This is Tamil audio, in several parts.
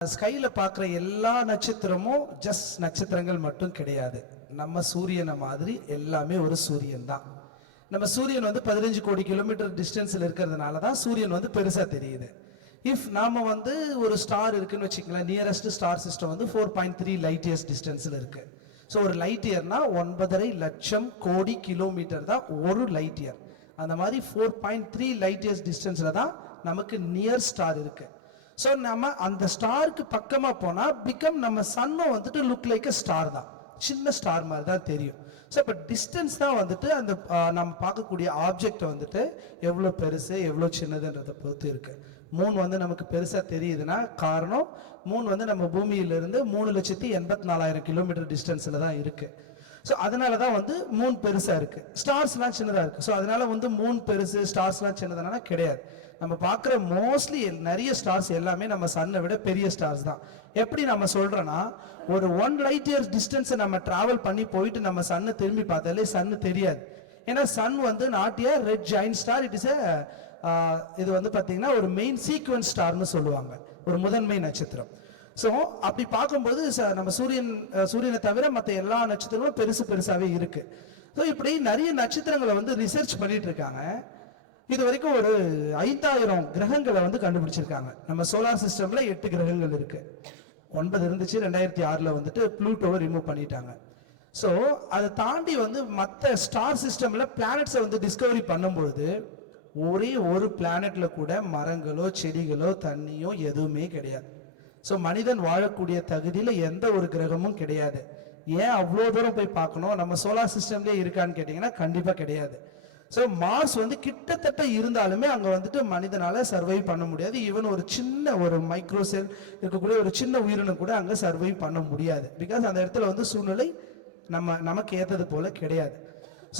ஸ்கைல பார்க்குற எல்லா நட்சத்திரமும் ஜஸ்ட் நட்சத்திரங்கள் மட்டும் கிடையாது. நம்ம சூரியனை மாதிரி எல்லாமே ஒரு சூரியன் தான். நம்ம சூரியன் வந்து 15 கோடி கிலோமீட்டர் டிஸ்டன்ஸில் இருக்கிறதுனால தான் சூரியன் வந்து பெருசாக தெரியுது. இஃப் நாம வந்து ஒரு ஸ்டார் இருக்குன்னு வச்சுக்கலாம், நியரஸ்ட் ஸ்டார் சிஸ்டம் வந்து 4.3 லைட் இயர்ஸ் டிஸ்டன்ஸில் இருக்கு. ஸோ ஒரு லைட் இயர்னா 9.5 லட்சம் கோடி கிலோமீட்டர் தான் ஒரு லைட் இயர். அந்த மாதிரி 4.3 லைட் இயர்ஸ் டிஸ்டன்ஸில் தான் நமக்கு நியர் ஸ்டார் இருக்கு. ஸோ நம்ம அந்த ஸ்டாருக்கு பக்கமாக போனால் நம்ம சன்னும் வந்துட்டு லுக் லைக் அ ஸ்டார் தான், சின்ன ஸ்டார் மாதிரி தான் தெரியும். ஸோ இப்போ டிஸ்டன்ஸ் தான் வந்துட்டு அந்த நம்ம பார்க்கக்கூடிய ஆப்ஜெக்ட் வந்துட்டு எவ்வளோ பெருசு எவ்வளோ சின்னதுன்றதை பொறுத்து இருக்கு. மூன் வந்து நமக்கு பெருசாக தெரியுதுன்னா காரணம் மூன் வந்து நம்ம பூமியிலிருந்து 3,84,000 கிலோமீட்டர் டிஸ்டன்ஸில் தான் இருக்கு. ஸோ அதனால தான் வந்து மூன் பெருசாக இருக்கு, ஸ்டார்ஸ்லாம் சின்னதாக இருக்கு. ஸோ அதனால வந்து மூன் பெருசு ஸ்டார்ஸ்லாம் சின்னதுனா கிடையாது. நம்ம பார்க்குற மோஸ்ட்லி நிறைய ஸ்டார்ஸ் எல்லாமே நம்ம சன்னை விட பெரிய ஸ்டார்ஸ் தான். எப்படி நம்ம சொல்றோன்னா, ஒரு 1 லைட் இயர்ஸ் டிஸ்டன்ஸை நம்ம டிராவல் பண்ணி போயிட்டு நம்ம சன்னை திரும்பி பார்த்தாலே சன்னு தெரியாது. ஏன்னா சன் வந்து not a red joint star, it is இது வந்து பார்த்தீங்கன்னா ஒரு மெயின் சீக்வன்ஸ் ஸ்டார்னு சொல்லுவாங்க, ஒரு முதன்மை நட்சத்திரம். ஸோ அப்படி பார்க்கும்போது நம்ம சூரியனை தவிர மற்ற எல்லா நட்சத்திரங்களும் பெருசாகவே இருக்கு. ஸோ இப்படி நிறைய நட்சத்திரங்களை வந்து ரிசர்ச் பண்ணிட்டு இருக்காங்க. இது வரைக்கும் ஒரு 5,000 கிரகங்களை வந்து கண்டுபிடிச்சிருக்காங்க. நம்ம சோலார் சிஸ்டம்ல 8 கிரகங்கள் இருக்கு. 9 இருந்துச்சு, 2006 வந்துட்டு ப்ளூட்டோவை ரிமூவ் பண்ணிட்டாங்க. ஸோ அதை தாண்டி வந்து மற்ற ஸ்டார் சிஸ்டம்ல பிளானட்ஸை வந்து டிஸ்கவரி பண்ணும்பொழுது ஒரே ஒரு பிளானட்ல கூட மரங்களோ செடிகளோ தண்ணியோ எதுவுமே கிடையாது. ஸோ மனிதன் வாழக்கூடிய தகுதியில் எந்த ஒரு கிரகமும் கிடையாது. ஏன் அவ்வளோ தூரம் போய் பார்க்கணும்? நம்ம சோலார் சிஸ்டம்லேயே இருக்கான்னு கேட்டிங்கன்னா கண்டிப்பாக கிடையாது. ஸோ மார்ஸ் வந்து கிட்டத்தட்ட இருந்தாலுமே அங்கே வந்துட்டு மனிதனால சர்வைவ் பண்ண முடியாது. ஈவன் ஒரு சின்ன ஒரு மைக்ரோசெல் இருக்கக்கூடிய ஒரு சின்ன உயிரினம் கூட அங்கே சர்வைவ் பண்ண முடியாது. பிகாஸ் அந்த இடத்துல வந்து சூழ்நிலை நமக்கு ஏற்றது போல கிடையாது.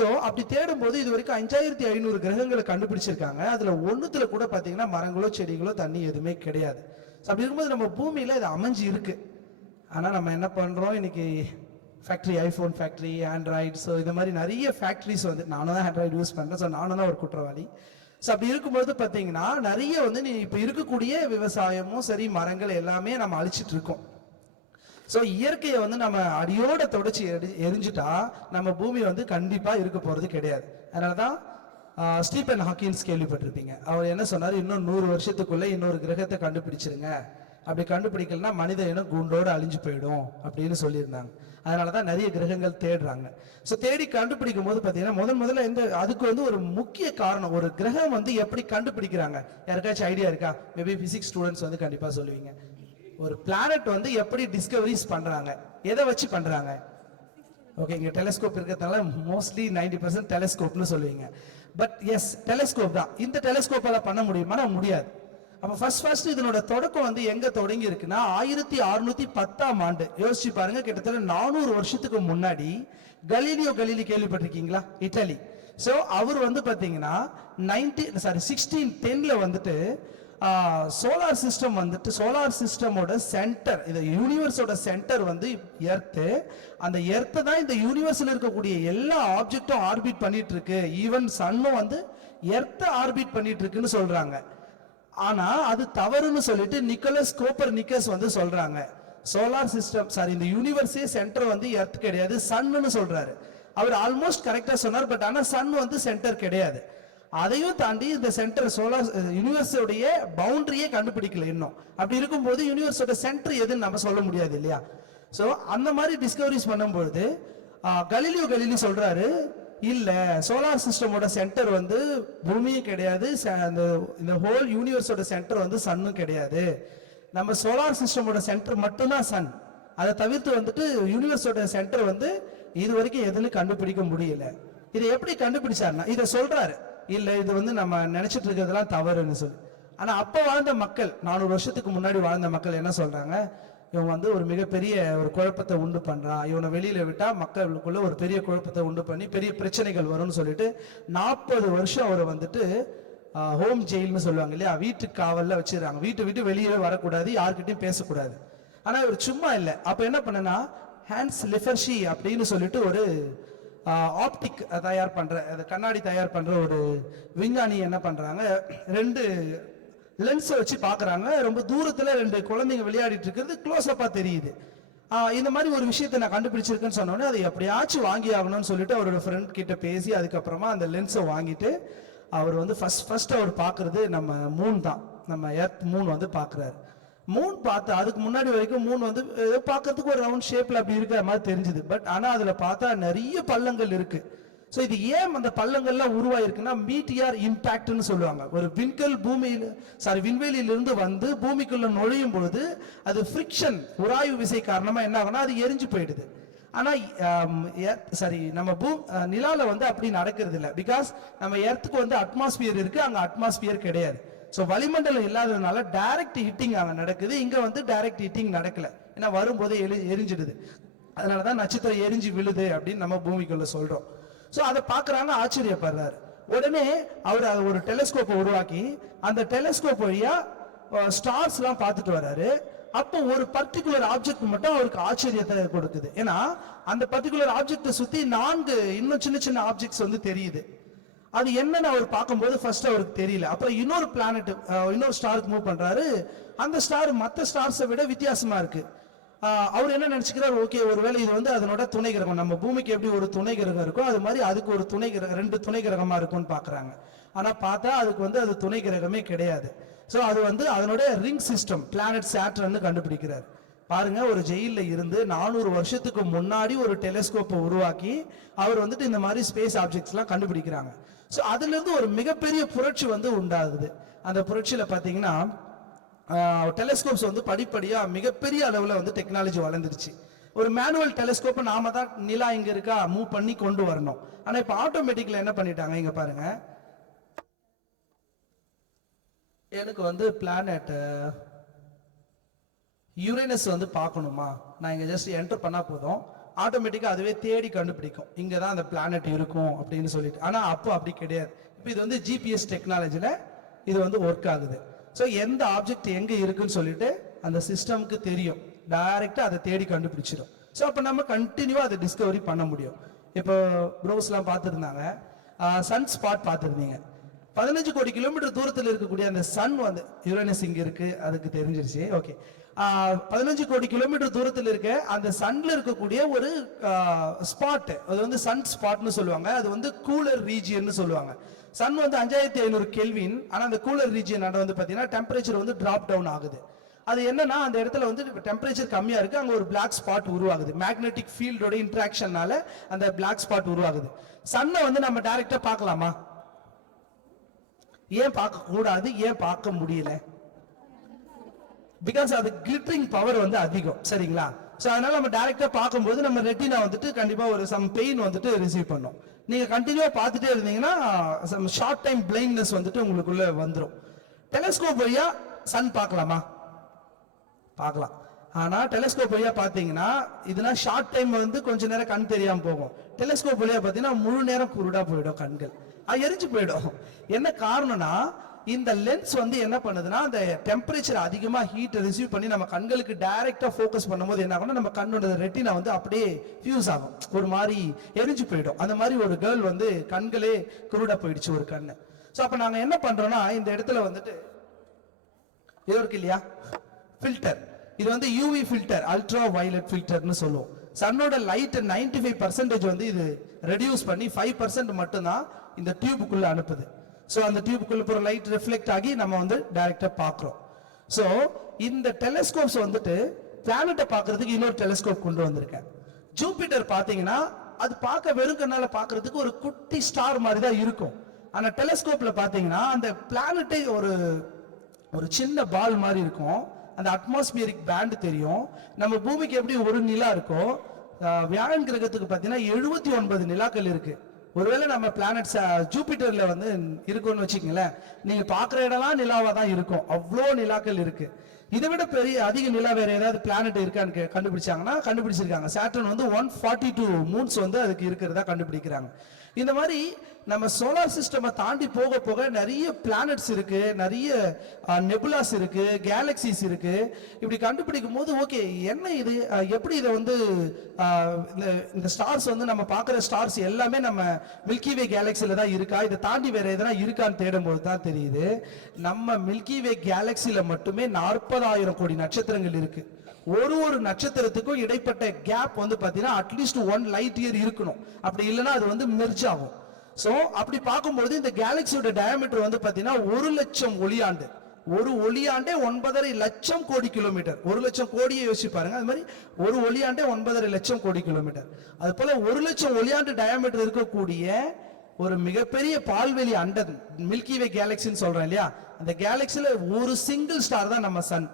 ஸோ அப்படி தேடும்போது இது வரைக்கும் 5,500 கிரகங்களை கண்டுபிடிச்சிருக்காங்க. அதில் ஒன்றுத்துல கூட பார்த்தீங்கன்னா மரங்களோ செடிகளோ தண்ணி எதுவுமே கிடையாது. ஸோ அப்படி இருக்கும்போது நம்ம பூமியில் இது அமைஞ்சு இருக்கு. ஆனால் நம்ம என்ன பண்ணுறோம், இன்னைக்கு factory, iPhone factory, Android, so இது மாதிரி நிறைய ஃபேக்ட்ரிஸ் வந்து, நானும் தான் ஆண்ட்ராய்டு யூஸ் பண்ணுறேன், ஸோ நானும் தான் ஒரு குற்றவாளி. ஸோ அப்படி இருக்கும்போது பார்த்தீங்கன்னா நிறைய வந்து நீ இப்போ இருக்கக்கூடிய விவசாயமும் சரி மரங்கள் எல்லாமே நம்ம அழிச்சிட்டு இருக்கோம். ஸோ இயற்கையை வந்து நம்ம அடியோட தொடச்சி எரிஞ்சுட்டா நம்ம பூமி வந்து கண்டிப்பாக இருக்க போகிறது கிடையாது. அதனால தான் ஸ்டீபன் ஹாக்கின்ஸ் கேள்விப்பட்டிருப்பீங்க. அவர் என்ன சொன்னார், இன்னும் 100 வருஷத்துக்குள்ளே இன்னொரு கிரகத்தை கண்டுபிடிச்சிருங்க, அப்படி கண்டுபிடிக்கலன்னா மனித இனம் கூண்டோடு அழிஞ்சு போயிடும் அப்படின்னு சொல்லியிருந்தாங்க. அதனால தான் நிறைய கிரகங்கள் தேடுறாங்க. ஸோ தேடி கண்டுபிடிக்கும் போது பார்த்தீங்கன்னா முதல்ல அதுக்கு வந்து ஒரு முக்கிய காரணம், ஒரு கிரகம் வந்து எப்படி கண்டுபிடிக்கிறாங்க, யாருக்காச்சும் ஐடியா இருக்கா? மேபி பிசிக்ஸ் ஸ்டூடெண்ட்ஸ் வந்து கண்டிப்பாக சொல்லுவீங்க. ஒரு பிளானட் வந்து எப்படி டிஸ்கவரிஸ் பண்றாங்க, எதை வச்சு பண்றாங்க? ஓகே, இங்க டெலஸ்கோப் இருக்கிறதுனால மோஸ்ட்லி 90% டெலஸ்கோப்னு சொல்லுவீங்க. பட் எஸ், டெலஸ்கோப் தான். இந்த டெலஸ்கோப்பால பண்ண முடியுமா? முடியாது. அப்ப ஃபர்ஸ்ட் இதனோட தொடக்கம் வந்து எங்க தொடங்கி இருக்குன்னா 1610ஆம் ஆண்டு. யோசிச்சு பாருங்க, கிட்டத்தட்ட 400 வருஷத்துக்கு முன்னாடி கலீலியோ கலீலி கேள்விப்பட்டிருக்கீங்களா? இட்டலி. ஸோ அவர் வந்து பாத்தீங்கன்னா 1610ல வந்துட்டு சோலார் சிஸ்டம் வந்துட்டு, சோலார் சிஸ்டமோட சென்டர், இந்த யூனிவர்ஸோட சென்டர் வந்து எர்த்து. அந்த எர்த்தை தான் இந்த யூனிவர்ஸ்ல இருக்கக்கூடிய எல்லா ஆப்ஜெக்டும் ஆர்பிட் பண்ணிட்டு இருக்கு. ஈவன் சன்னும் வந்து எர்த்தை ஆர்பிட் பண்ணிட்டு இருக்குன்னு சொல்றாங்க. ஆனா அது தவறுன்னு சொல்லிட்டு நிக்கோலஸ் கோப்பர்னிக்கஸ் வந்து சொல்றாங்க, சோலார் சிஸ்டம் இந்த யூனிவர்ஸே சென்டர் வந்து எர்த் கிடையாது, சன்னு சொல்றாரு. அவர் ஆல்மோஸ்ட் கரெக்டா சொன்னார். பட் ஆனா சன் வந்து சென்டர் கிடையாது. அதையும் தாண்டி இந்த சென்டர் சோலார் யூனிவர்ஸோடைய பவுண்டரியே கண்டுபிடிக்கல இன்னும். அப்படி இருக்கும்போது யூனிவர்ஸோட சென்டர் எதுன்னு நம்ம சொல்ல முடியாது இல்லையா? ஸோ அந்த மாதிரி டிஸ்கவரிஸ் பண்ணும்போது கலீலியோ கலீலி சொல்றாரு, இல்ல சோலார் சிஸ்டமோட சென்டர் வந்து பூமியும் கிடையாது, இந்த ஹோல் யூனிவர்ஸோட சென்டர் வந்து சன்னும் கிடையாது. நம்ம சோலார் சிஸ்டமோட சென்டர் மட்டும்தான் சன். அதை தவிர்த்து வந்துட்டு யூனிவர்ஸோட சென்டர் வந்து இது வரைக்கும் எதுன்னு கண்டுபிடிக்க முடியல. இதை எப்படி கண்டுபிடிச்சாருன்னா, இதை சொல்றாரு, இல்ல இது வந்து நம்ம நினைச்சிட்டு இருக்கிறதுலாம் தவறுன்னு சொல்லி. ஆனா அப்ப வாழ்ந்த மக்கள், 400 வருஷத்துக்கு முன்னாடி வாழ்ந்த மக்கள் என்ன சொல்றாங்க, இவன் வந்து ஒரு மிகப்பெரிய ஒரு குழப்பத்தை உண்டு பண்றான், இவனை வெளியில விட்டா மக்களுக்குள்ள ஒரு பெரிய குழப்பத்தை உண்டு பண்ணி பெரிய பிரச்சனைகள் வரும்னு சொல்லிட்டு 40 வருஷம் அவரை வந்துட்டு ஹோம் ஜெயில்னு சொல்லுவாங்க இல்லையா, வீட்டு காவல்ல வச்சிருக்காங்க. வீட்டை விட்டு வெளியே வரக்கூடாது, யார்கிட்டையும் பேசக்கூடாது. ஆனா இவர் சும்மா இல்லை. அப்ப என்ன பண்ணனா, ஹான்ஸ் லிஃபர்ஷி அப்படின்னு சொல்லிட்டு ஒரு ஆப்டிக் தயார் பண்ற, கண்ணாடி தயார் பண்ற ஒரு விஞ்ஞானி என்ன பண்றாங்க, 2 லென்ஸை வச்சு பார்க்குறாங்க. ரொம்ப தூரத்தில் 2 குழந்தைங்க விளையாடிட்டு இருக்கிறது க்ளோஸ் அப்பாக தெரியுது. இந்த மாதிரி ஒரு விஷயத்தை நான் கண்டுபிடிச்சிருக்கேன்னு சொன்னோடனே அதை எப்படியாச்சும் வாங்கி ஆகணும்னு சொல்லிட்டு அவரோட ஃப்ரெண்ட் கிட்ட பேசி அதுக்கப்புறமா அந்த லென்ஸை வாங்கிட்டு அவர் வந்து ஃபர்ஸ்ட் அவர் பார்க்கறது நம்ம மூன் தான். நம்ம எர்த் மூன் வந்து பார்க்குறாரு. மூன் பார்த்து அதுக்கு முன்னாடி வரைக்கும் மூன் வந்து பார்க்கறதுக்கு ஒரு ரவுண்ட் ஷேப்ல அப்படி இருக்கிற மாதிரி தெரிஞ்சுது. பட் ஆனால் அதில் பார்த்தா நிறைய பள்ளங்கள் இருக்கு. ஸோ இது ஏன் அந்த பள்ளங்கள்லாம் உருவாயிருக்குன்னா மீட்டியார் இம்பாக்ட்னு சொல்லுவாங்க. ஒரு விண்கல் விண்வெளியிலிருந்து வந்து பூமிக்குள்ள நுழையும் பொழுது அது ஃப்ரிக்ஷன் உராய்வு விசை காரணமா என்ன ஆகும்னா அது எரிஞ்சு போயிடுது. ஆனா நம்ம நிலால வந்து அப்படி நடக்கிறது இல்லை. பிகாஸ் நம்ம எர்த்துக்கு வந்து அட்மாஸ்பியர் இருக்கு, அங்க அட்மாஸ்பியர் கிடையாது. ஸோ வளிமண்டலம் இல்லாததுனால டைரக்ட் ஹிட்டிங் அங்க நடக்குது, இங்க வந்து டைரக்ட் ஹிட்டிங் நடக்கல. ஏன்னா வரும்போதே எரிஞ்சிடுது. அதனாலதான் நட்சத்திரம் எரிஞ்சு விழுது அப்படின்னு நம்ம பூமிக்குள்ள சொல்றோம். ஸோ அதை பார்க்குறாங்க, ஆச்சரியப்படுறாரு. உடனே அவர் ஒரு டெலிஸ்கோப்பை உருவாக்கி அந்த டெலிஸ்கோப் வழியா ஸ்டார்ஸ்லாம் பார்த்துட்டு வர்றாரு. அப்போ ஒரு பர்டிகுலர் ஆப்ஜெக்ட் மட்டும் அவருக்கு ஆச்சரியத்தை கொடுக்குது. ஏன்னா அந்த பர்டிகுலர் ஆப்ஜெக்டை சுற்றி 4 இன்னும் சின்ன சின்ன ஆப்ஜெக்ட்ஸ் வந்து தெரியுது. அது என்னன்னு அவர் பார்க்கும்போது ஃபர்ஸ்ட் அவருக்கு தெரியல. அப்புறம் இன்னொரு பிளானட் இன்னொரு ஸ்டாருக்கு மூவ் பண்றாரு. அந்த ஸ்டார் மற்ற ஸ்டார்ஸை விட வித்தியாசமா இருக்கு. அவர் என்ன நினைச்சுக்கிறார், ஓகே ஒருவேளை இது வந்து அதனோட துணை கிரகம், நம்ம பூமிக்கு எப்படி ஒரு துணை கிரகம் இருக்கும் அது மாதிரி அதுக்கு ஒரு துணை கிரகம், 2 துணை கிரகமா இருக்கும்னு பாக்குறாங்க. ஆனா பார்த்தா அதுக்கு வந்து அது துணை கிரகமே கிடையாது. ஸோ அது வந்து அதனுடைய ரிங் சிஸ்டம் பிளானட் சாட்டர்ன்னு கண்டுபிடிக்கிறார். பாருங்க, ஒரு ஜெயில இருந்து 400 வருஷத்துக்கு முன்னாடி ஒரு டெலிஸ்கோப்பை உருவாக்கி அவர் வந்துட்டு இந்த மாதிரி ஸ்பேஸ் ஆப்ஜெக்ட்ஸ் எல்லாம் கண்டுபிடிக்கிறாங்க. ஸோ அதுல இருந்து ஒரு மிகப்பெரிய புரட்சி வந்து உண்டாகுது. அந்த புரட்சியில பாத்தீங்கன்னா டெலிஸ்கோப்ஸ் வந்து படிப்படியா மிகப்பெரிய அளவுல வந்து டெக்னாலஜி வளர்ந்துருச்சு. ஒரு மேனுவல் டெலிஸ்கோப்பை நாம தான் நிலா இங்க இருக்கா மூவ் பண்ணி கொண்டு வரணும். ஆனா இப்ப ஆட்டோமேட்டிக்ல என்ன பண்ணிட்டாங்க, இங்க பாருங்க, எனக்கு வந்து பிளானட் யுரேனஸ் வந்து பார்க்கணுமா, நான் இங்க ஜஸ்ட் என்டர் பண்ணா போதும் ஆட்டோமேட்டிக்கா அதுவே தேடி கண்டுபிடிக்கும் இங்க தான் அந்த பிளானட் இருக்கும் அப்படின்னு சொல்லிட்டு. ஆனா அப்போ அப்படி கிடையாது. இப்போ இது வந்து ஜிபிஎஸ் டெக்னாலஜில இது வந்து ஒர்க் ஆகுது. ஸோ எந்த ஆப்ஜெக்ட் எங்க இருக்குன்னு சொல்லிட்டு அந்த சிஸ்டமுக்கு தெரியும், டைரக்டா அதை தேடி கண்டுபிடிச்சிடும். ஸோ அப்போ நம்ம கண்டினியூவா அதை டிஸ்கவரி பண்ண முடியும். இப்போ ப்ரோஸ்லாம் பார்த்துருந்தாங்க, சன் ஸ்பாட் பார்த்துருந்தீங்க. 15 கோடி கிலோமீட்டர் தூரத்தில் இருக்கக்கூடிய அந்த சன் வந்து யுரேனஸ் இங்க இருக்கு அதுக்கு தெரிஞ்சிருச்சு. ஓகே, 15 கோடி கிலோமீட்டர் தூரத்தில் இருக்க அந்த சன்ல இருக்கக்கூடிய ஒரு ஸ்பாட், அது வந்து சன் ஸ்பாட்னு சொல்லுவாங்க. அது வந்து கூலர் ரீஜியன் சொல்லுவாங்க. சன் வந்து 5500 கெல்வின். ஆனா அந்த கூலர் ரீஜியன் வந்து பாத்தீங்கன்னா டெம்பரேச்சர் வந்து டிராப் டவுன் ஆகுது. அது என்னன்னா அந்த இடத்துல வந்து டெம்பரேச்சர் கம்மியா இருக்கு, அங்க ஒரு பிளாக் ஸ்பாட் உருவாகுது. மேக்னெட்டிக் ஃபீல்டோட இன்டராக்ஷனால அந்த பிளாக் ஸ்பாட் உருவாகுது. சன்னை வந்து நம்ம டைரக்டா பார்க்கலாமா? ஏன் பார்க்க கூடாது, ஏன் பார்க்க முடியல? பிகாஸ் அது கிளிட்டரிங் பவர் வந்து அதிகம், சரிங்களா? ஸோ அதனால நம்ம டைரக்டா பார்க்கும்போது நம்ம ரெட்டினா வந்துட்டு கண்டிப்பா ஒரு சம் பெயின் வந்துட்டு ரிசீவ் பண்ணும். நீங்க கண்டினியூவா பார்த்துட்டே இருந்தீங்கன்னா ஷார்ட் டைம் பிளைண்ட்னஸ் வந்துட்டு உங்களுக்குள்ள வந்துடும். டெலிஸ்கோப் வழியா சன் பார்க்கலாமா? பார்க்கலாம். ஆனா டெலிஸ்கோப் வழியா பாத்தீங்கன்னா இதுனா ஷார்ட் டைம் வந்து கொஞ்ச நேரம் கண் தெரியாம போகும். டெலிஸ்கோப் வழியா பாத்தீங்கன்னா முழு நேரம் குருடா போயிடும், கண்கள் எரிஞ்சு போயிடும். என்ன காரணம்னா இந்த லென்ஸ் வந்து என்ன பண்ணுதுன்னா அந்த டெம்பரேச்சர் அதிகமா ஹீட் ரிசீவ் பண்ணி நம்ம கண்களுக்கு டைரக்டா ஃபோக்கஸ் பண்ணும்போது என்ன ஆகும்னா நம்ம கண்ணோட ரெட்டினா வந்து அப்படியே ஃபியூஸ் ஆகும், ஒரு மாதிரி எரிஞ்சு போயிடும். அந்த மாதிரி ஒரு கேர்ள் வந்து கண்களே குருடா போயிடுச்சு ஒரு கண்ணு. ஸோ அப்ப நாங்க என்ன பண்றோம்னா இந்த இடத்துல வந்துட்டு இது இருக்கு இல்லையா, ஃபில்டர். இது வந்து யூவி ஃபில்டர், அல்ட்ரா வயலட் ஃபில்டர்னு சொல்லுவோம். சன்னோட லைட் 95% வந்து இது ரெடியூஸ் பண்ணி 5% மட்டும்தான் இந்த டியூபுக்குள்ள அனுப்புது. ஸோ அந்த டியூபுக்குள்ள போற லைட் ரிஃப்ளெக்ட் ஆகி நம்ம வந்து டைரக்டா பார்க்குறோம். ஸோ இந்த டெலிஸ்கோப்ஸ் வந்துட்டு பிளானட்டை பார்க்கறதுக்கு இன்னொரு டெலிஸ்கோப் கொண்டு வந்திருக்கேன். ஜூபிட்டர் பார்த்தீங்கன்னா அது பார்க்க வெறும் கண்ணால பார்க்கறதுக்கு ஒரு குட்டி ஸ்டார் மாதிரி தான் இருக்கும். ஆனா டெலிஸ்கோப்ல பார்த்தீங்கன்னா அந்த பிளானட்டை ஒரு சின்ன பால் மாதிரி இருக்கும். அந்த அட்மாஸ்பியரிக் பேண்ட் தெரியும். நம்ம பூமிக்கு எப்படி ஒரு நிலா இருக்கோ, வியாழன் கிரகத்துக்கு பார்த்தீங்கன்னா 79 நிலாக்கள் இருக்கு. ஒருவேளை நம்ம பிளானட்ஸ் ஜூபிட்டர்ல வந்து இருக்கும்னு வச்சுக்கங்களேன், நீங்க பாக்குற இடம்லாம் நிலாவா தான் இருக்கும், அவ்வளோ நிலாக்கள் இருக்கு. இதை விட பெரிய அதிக நிலா வேற ஏதாவது பிளானட் இருக்கான்னு கண்டுபிடிச்சாங்கன்னா கண்டுபிடிச்சிருக்காங்க. சாட்டர்ன் வந்து 142 மூன்ஸ் வந்து அதுக்கு இருக்கிறதா கண்டுபிடிக்கிறாங்க. இந்த மாதிரி நம்ம சோலார் சிஸ்டமை தாண்டி போக போக நிறைய பிளானட்ஸ் இருக்கு, நிறைய நெபுலாஸ் இருக்கு, கேலக்சிஸ் இருக்கு. இப்படி கண்டுபிடிக்கும் போது ஓகே என்ன இது, எப்படி இதை வந்து இந்த ஸ்டார்ஸ் வந்து நம்ம பார்க்குற ஸ்டார்ஸ் எல்லாமே நம்ம மில்கி வே கேலக்சியில தான் இருக்கா, இதை தாண்டி வேற எதனா இருக்கான்னு தேடும்போது தான் தெரியுது நம்ம மில்கி வே கேலக்சியில மட்டுமே 40,000 கோடி நட்சத்திரங்கள் இருக்கு. ஒரு நட்சத்திரத்துக்கும் இடைப்பட்ட கேப் வந்து பாத்தீங்கன்னா அட்லீஸ்ட் 1 லைட் இயர் இருக்கணும். அப்படி இல்லைன்னா அது வந்து மெர்ஜ் ஆகும். சோ அப்படி பார்க்கும்போது இந்த கேலக்சியோட டயாமீட்டர் வந்து பாத்தீங்கன்னா 1,00,000 ஒளியாண்டு. ஒரு ஒளியாண்டே 9.5 லட்சம் கோடி கிலோமீட்டர். 1,00,000 கோடியை யோசிச்சு பாருங்க. அது மாதிரி ஒரு ஒளியாண்டே 9.5 லட்சம் கோடி கிலோமீட்டர். அது போல 1,00,000 ஒளியாண்டு டயாமீட்டர் இருக்கக்கூடிய ஒரு மிகப்பெரிய பால்வெளி அண்டம் மில்கி வே கேலக்சின்னு சொல்றேன் இல்லையா, அந்த கேலக்சில ஒரு சிங்கிள் ஸ்டார் தான் நம்ம சன்.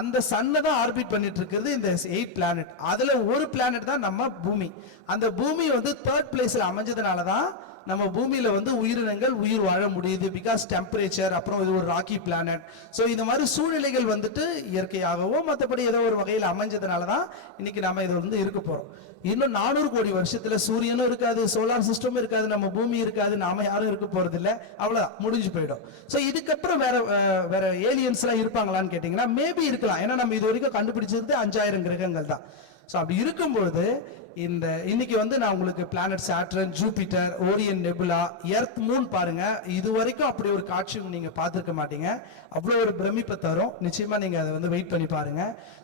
அந்த சன்னை தான் ஆர்பிட் பண்ணிட்டு இருக்கிறது இந்த 8 பிளானட். அதுல ஒரு பிளானட் தான் நம்ம பூமி. அந்த பூமி வந்து 3rd பிளேஸ்ல அமைஞ்சதுனால தான் நம்ம பூமியில வந்து உயிரினங்கள் உயிர் வாழ முடியுது. பிகாஸ் டெம்பரேச்சர், அப்புறம் இது ஒரு ராக்கி பிளானட். ஸோ இந்த மாதிரி சூழ்நிலைகள் வந்துட்டு இயற்கையாகவோ மற்றபடி ஏதோ ஒரு வகையில் அமைஞ்சதுனால தான் இன்னைக்கு நம்ம இது வந்து இருக்க போறோம். இன்னும் 400 கோடி வருஷத்துல சூரியனும் இருக்காது, சோலார் சிஸ்டமும் இருக்காது, நம்ம பூமி இருக்காது, நாம யாரும் இருக்க போறது இல்லை, அவ்வளவுதான் முடிஞ்சு போயிடும். ஸோ இதுக்கப்புறம் வேற ஏலியன்ஸ் எல்லாம் இருப்பாங்களான்னு கேட்டீங்கன்னா மேபி இருக்கலாம். ஏன்னா நம்ம இது வரைக்கும் கண்டுபிடிச்சது 5000 கிரகங்கள் தான். ஸோ அப்படி இருக்கும்போது இன்னைக்கு வந்து நான் உங்களுக்கு planet Saturn, Jupiter, Orion nebula, earth, moon பாருங்க. இது வரைக்கும் அப்படி ஒரு காட்சி நீங்க பார்த்துருக்க மாட்டீங்க. அவ்வளோ ஒரு பிரமிப்பை தரும். நிச்சயமா நீங்க அதை வந்து வெயிட் பண்ணி பாருங்க.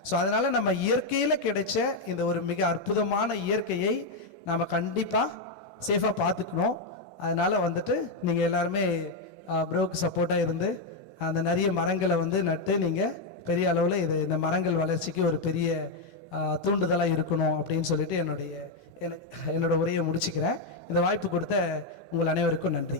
ஸோ அதனால நம்ம இயற்கையில கிடைச்ச இந்த ஒரு மிக அற்புதமான இயற்கையை நாம கண்டிப்பா சேஃபா பார்த்துக்கணும். அதனால வந்துட்டு நீங்க எல்லாருமே ப்ரோக்கு சப்போர்ட்டா இருந்து அந்த நிறைய மரங்களை வந்து நட்டு நீங்க பெரிய அளவில் இந்த மரங்கள் வளர்ச்சிக்கு ஒரு பெரிய தூண்டுதலாக இருக்கணும் அப்படின்னு சொல்லிட்டு என்னோட உரையை முடிச்சுக்கிறேன். இந்த வாய்ப்பு கொடுத்த உங்கள் அனைவருக்கும் நன்றி.